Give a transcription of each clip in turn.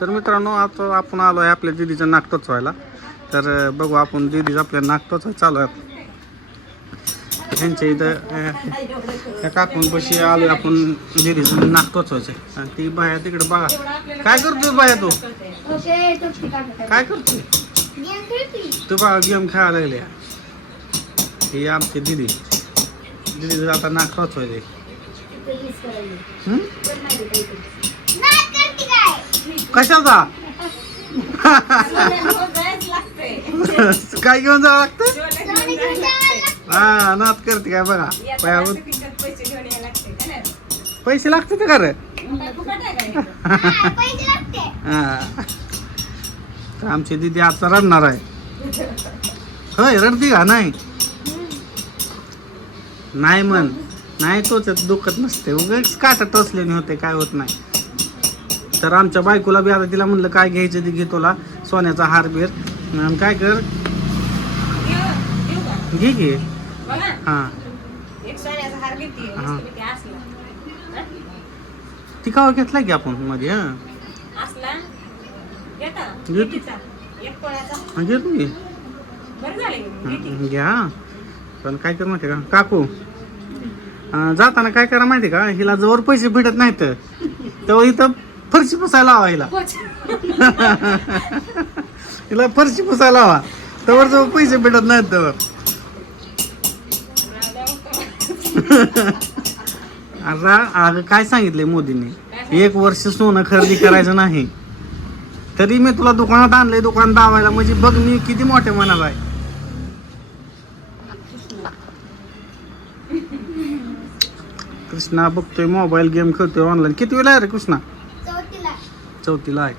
तर मित्रांनो आता आपण आलो आहे आपल्या दीदीचं नाक टोचवायला. तर बघू आपण दीदीचं आपल्या नाक टोचवायला चालू आहे. ह्यांच्या इथं त्या काकूंपाशी आलो आपण दीदीचं नाक टोचवायचं. आणि ती बाया तिकडे बघा काय करतोय बाया तू काय करतोय तू बघा गेम खेळायला लागले. ही आमची दीदीचं आता नाक टोचवायचे. कशाचा काय घेऊन जावं लागतं हा नात करते काय बघा पायावर पैसे लागते ते खरं हा आमची दीदी आता रडणार आहे. होय रडती का नाही नाही म्हण नाही तोच दुखत नसते उगाच काटा टोचल्याने होते काय होत नाही. तर आमच्या बायकोला बी आता तिला म्हणलं काय घ्यायचं ते घे तुला सोन्याचा हार बीर काय कर घे घे हां ती कावा घेतला की आपण मध्ये घेतो घे घ्या पण काय कर माहिती का काकू जाताना काय करा माहिती का हिला जवळ पैसे भेटत नाहीत तेव्हा इथं फरशी पुसायला लावा हिला हिला फरशी पुसायला लावा तेव्हा जवळ पैसे भेटत नाहीत तेव्हा अगं काय सांगितलंय मोदींनी 1 वर्ष सोनं खरेदी करायचं नाही तरी मी तुला दुकानात आणलंय दुकान दावायला म्हणजे बघ मी किती मोठ्या मनाला आहे. कृष्णा बघतोय मोबाईल गेम खेळतोय ऑनलाईन. किती वेळा आहे रे कृष्णा? 4थीला आहे.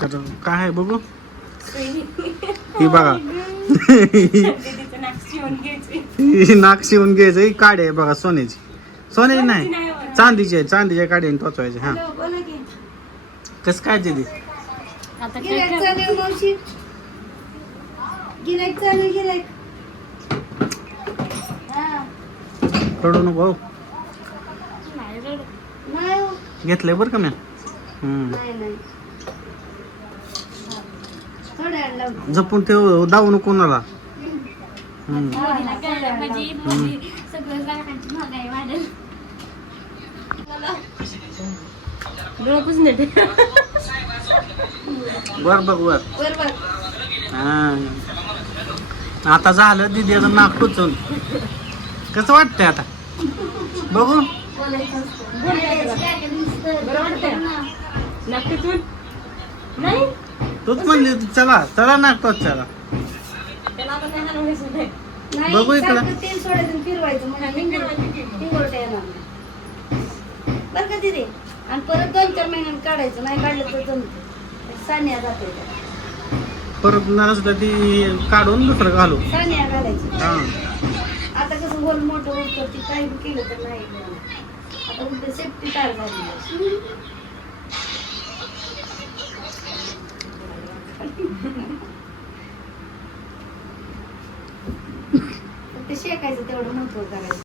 तर काय आहे बघू ही बघा नाक शिवून घ्यायचं काढे आहे बघा सोन्याची नाही चांदीच्या काढे टोचवायचे. हा कस काय दिदी रडू नको घेतलंय बरं का मी जपून ठेव दावू नको कोणाला. बर बघ वर आता झालं दीदीचं नाक टोचून कसं वाटतंय आता बघू तूच म्हणली चला चला नाक टोच चला बघू इकडं बरं का दिदी आणि परत 2-4 महिन्यात काढायचं नाही काढलं तर सानिया जाते परत नसलं ती काढून दुसरं घालू सानिया घालायची. आता कसं होल मोठं होत ती काही केलं तर नाही आता उलट सेफ्टी तार झाली ते शेकायचं तेवढं महत्व करायचं.